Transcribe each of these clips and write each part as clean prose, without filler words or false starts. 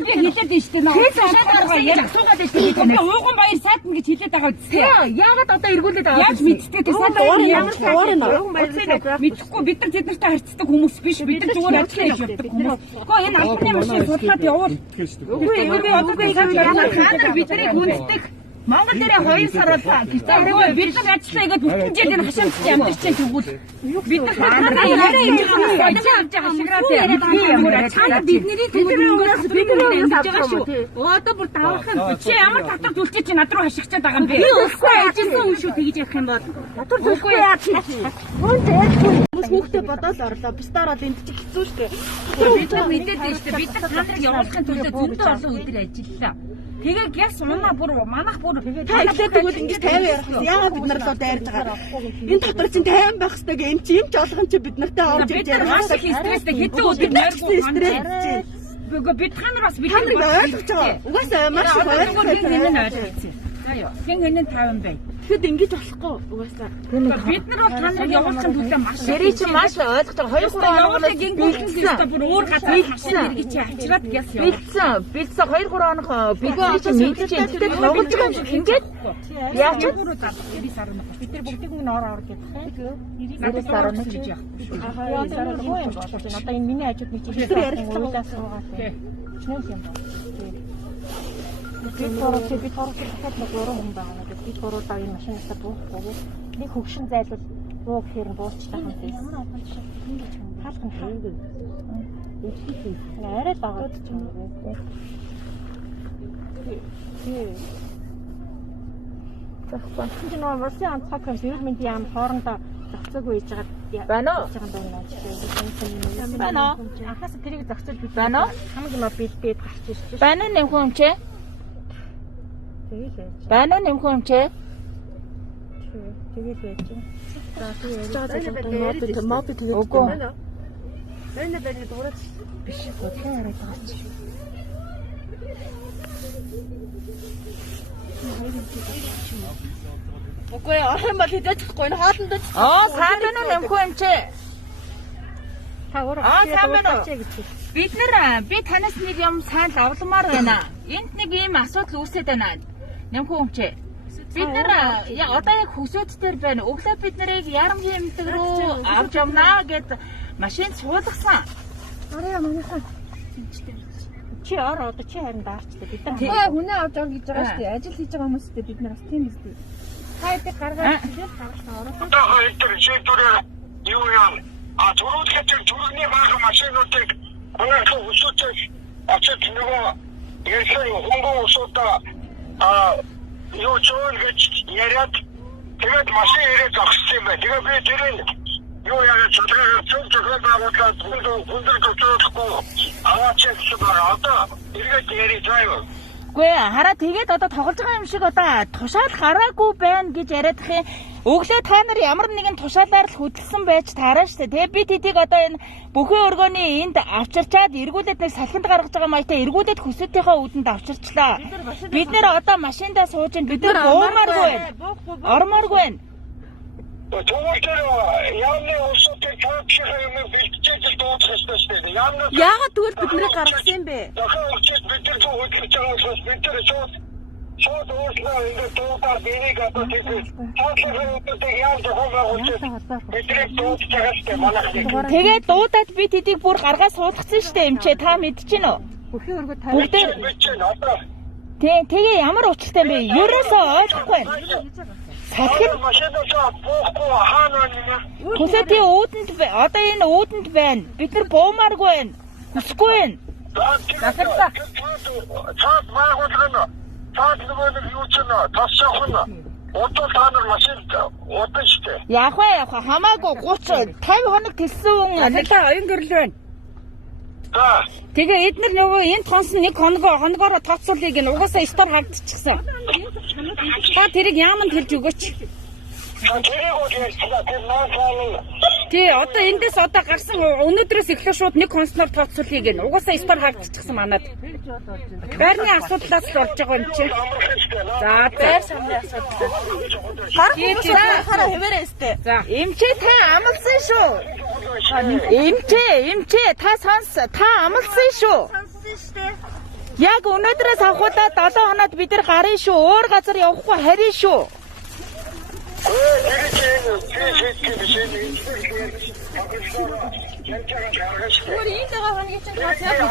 би хэлээд нь штэ нөө. Яг суугаад байсан. Би ууган баяр сайд гэж хэлээд байгаа үстэй. Яагаад одоо эргүүлээд аваад яаж мэдтээ те сайд ямар ууган баяр мэдхгүй бид нар тэднэртэй харьцдаг хүмүүс биш. Бид нар зүгээр ажиллаж явдаг хүмүүс. Гэхдээ энэ албаны машин судлаад явуул. Үгүй одоо бид нарыг хүнддэг. Монгол нэрээ 2 сар болоо. Гэтэл бид нар ажиллаа игээд бүтэн жил энэ хашаамт амьдарч чинь тэгвэл бид нар яриа ингэж хашгираад бидний төвөөрөөс бид нар амьдарч байгаа шүү. Одоо бүр давхар чи ямар татвар төлчих чи над руу хашигчаад байгаа юм бэ? Үгүй ажилласан хүн шүү тэгж явах юм бол. Татвар төлөхгүй яа чи. Хүмүүс хүүхдээ бодоод орлоо. Бистаар бол энд чи хэцүү шүү дээ. Бид нар мэдээд байна шүү дээ. Бид нар таныг явуулахын тулд зөндөө олон өдөр ажиллаа. Тэгээ гяс унаа бүр манах бүр таглаад тэгвэл ингэж 50 ярих. Яагаад бид нар л дайрж байгаа. Энэ дотор чинь 50 байх хэрэгтэй гэ. Энд чи юм ч олгон чи бид нартай орж ирж байгаа. Маш их стресстэй хэдэн өдөр нойргүй стресс. Бид нар бас бид нар ойлгож байгаа. Угаасаа маш их ойлгож байгаа. За ёо. Хин 50 бай. Тэгэхэд ингэж болохгүй угаасаа. Бид нар бол таныг явуулахын тулд маш гэрээ чи маш ойлгож байгаа. 2-3 хоног гингүүлсэн бүр өөр газар машин дэргийг чи авчираад гяс яа. Бэлдсэн 2-3 хоног бидний чи мэдчихэж тэгтээ тоглож байгаа юм шиг ингэж яач бид нар бүгдийг нь ороо орж ядах. 90 сар гэж яах. Одоо энэ миний хажууд нэг чи ярилцлага суугаад. Чиний юм байна. бид гурав дахиад нэг 3 хүн байгаа надад. Бид гурав даа энэ машинаас буухгүй. Нэг хөгшин зайлвал буу гэхээр нь буусчлаа юм байна. Ямар авах шиг ингэж юм. Хаалхан хаагүй. Арай байгаа ч юм уу. Захсан. Чи нөө Российн онцгой компьютер мэд яам хоорондоо зохицоогүй хийж байгаа байна уу? Байна уу? Ахаас тэрийг зохицол бий. Байна уу? Хамгийн маа бэлдээд гарч ирж байна. Байна уу нэмэх юм чи? Байна уу нэмэх юм чи? Тэгээд байж. За тэгээд мод тэгээд үгүй. Байна дуурайч биш бодлоо яриад байгаа чи. Үгүй орхон бол хідэж чадахгүй энэ хоолндоо. Сайн байна уу нэмэх юм чи? Сайн байна уу? Би танаас нэг юм сайн лавламаар байна. Энд нэг ийм асуудал үүсээд байна. Нэмэх юм чи? Бид нар одоо яг хөсөөд дээр байна. Өглөө бид нарыг ярамгийн эмнэлэг рүү авч явнаа гэд машин суулгасан. Арай манайхаа чи одоо чи харин даарчтай бид нар хүнээ авч явах гэж байгаа шүү дээ. Ажил хийж байгаа хүмүүстэй бид нар бас тийм үстэй. хайдаг гаргаад тэгээд хаалгаа ороод. Одоо хоёрын шийдвэрээ юу яа? Түрүүд хэвчээ түрүүний баг машинуудыг өнөөдөр өсөж очиж нөгөө ерхий хөнгөн усуудаа юу чөөл гэж яриад тэгээд машин ирээд зогссон юм байна. Тэгээд би тэрийг юу яагаад чөлөө чөлөө байгуулаад хүндэр төвчөөхгүй аваач гэсэн байна. Одоо эргээд ярих заяа. Үгүй хараа тэгээд одоо тоглож байгаа юм шиг одоо тушаал гараагүй байна гэж яриад их юм. Өглөө та нар ямар нэгэн тушаалаар л хөдөлсөн байж таараа штэ. Тэгээ би тэдийг одоо энэ бүхэн өргөний энд авчирчаад эргүүлээд нэг салхинд гаргаж байгаа маягтай эргүүлээд хөсөтийнхөө үдэнд авчирчлаа. Бид нэр одоо машиндаа сууж ин бид нар буумааргүй байна. Ормооргүй байна. Яамны усуудыг тооцох юм бэлтжиж дуусгах хэрэгтэй. Яагаад тэгвэл бид нарыг гаргасан юм бэ? Дахин үржиж бид нар хөдөлж байгаа учраас бид нар шууд уурлаа ингээд дуутаар биеийг одоо тэгээд дуудаад би тэдийг бүр гаргаа суулгасан штэ эмчээ та мэдчихэв нөө. Бүхий өргөд тавьчих. Тэгээ ямар учиртай юм бэ? Ерөөсөө ойлгохгүй байна. Салхинд Тэсэти уудэнд одоо энэ уудэнд байна. Бид нар буумааргүй байна. Хүсэхгүй байна. Захирцаа. Цаад байгуулгын цаад нөгөө юу ч нэ тасчаахна. Одоо та нар машин удаа штэ. Яах вэ? Хамаагүй 30 50 хоног тэлсэн. Аллаа оюун гэрэл байна. Тэгээ эднэр нөгөө энэ тонс нэг хоногоор тооцоолыг нь угаасаа стор хагдчихсан. Та тэрийг яаманд хэлж өгөөч. Тий одоо эндээс одоо гарсан өнөөдрөөс эхлээ шууд нэг консноор тооцоолыг нь угаасаа стор хагдчихсан манад. Байрны асуудлаас л болж байгаа юм чи. За байр самны асуудал. Хараа хэмээрээ өстэй. За эмчээ та амлсан шүү. Эмчээ та сонс та амлсан шүү. Сонсон штэ. Яг өнөөдрөөс авахудаа 7 хоноод бид нар гарна шүү. Өөр газар явахгүй харин шүү. Өөр ийм байгаа хоногийн чинь таа яг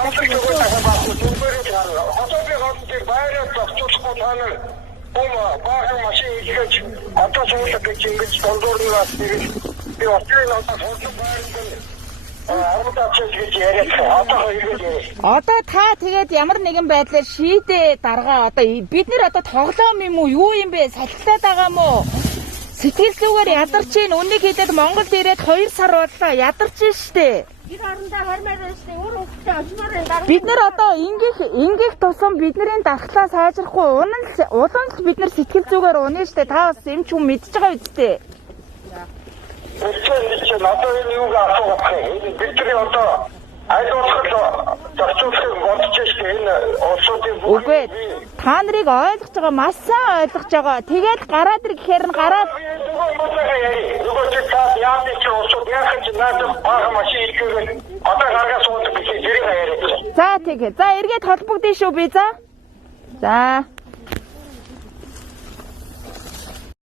Одоо та тэгээд ямар нэгэн байдлаар шийдээ даргаа одоо бид нэр одоо тоглоом юм уу юу юм бэ салхилаад байгаа мó сэтгэл зүгээр ядарч ийн үнийг хийдээд Монголд ирээд 2 сар боллоо ядарч ийн штэ гэр орондоо хормоор байсны өөр хөвгтэй олмоор энэ бид нэр одоо ингээх тусам бидний дархлаа сайжрахгүй улам л бид нар сэтгэл зүгээр унаа штэ та бас юм ч юм мэдж байгаа үсттэй одоо энэ юуг асуух вэ? Бидний одоо айлуулах зохицуулахыг бодож штэ энэ улсуудын үгүй та нарыг ойлгож байгаа маш сайн ойлгож байгаа. Тэгээд гараад ир гэхээр нь гараад нөгөө чи та яа гэж улсууд яах гэж надад бага машин ирэхээр одоо гаргаж суудаг гэж зэрэг яриад. за тэгээ за эргээд холбогдъё шүү би за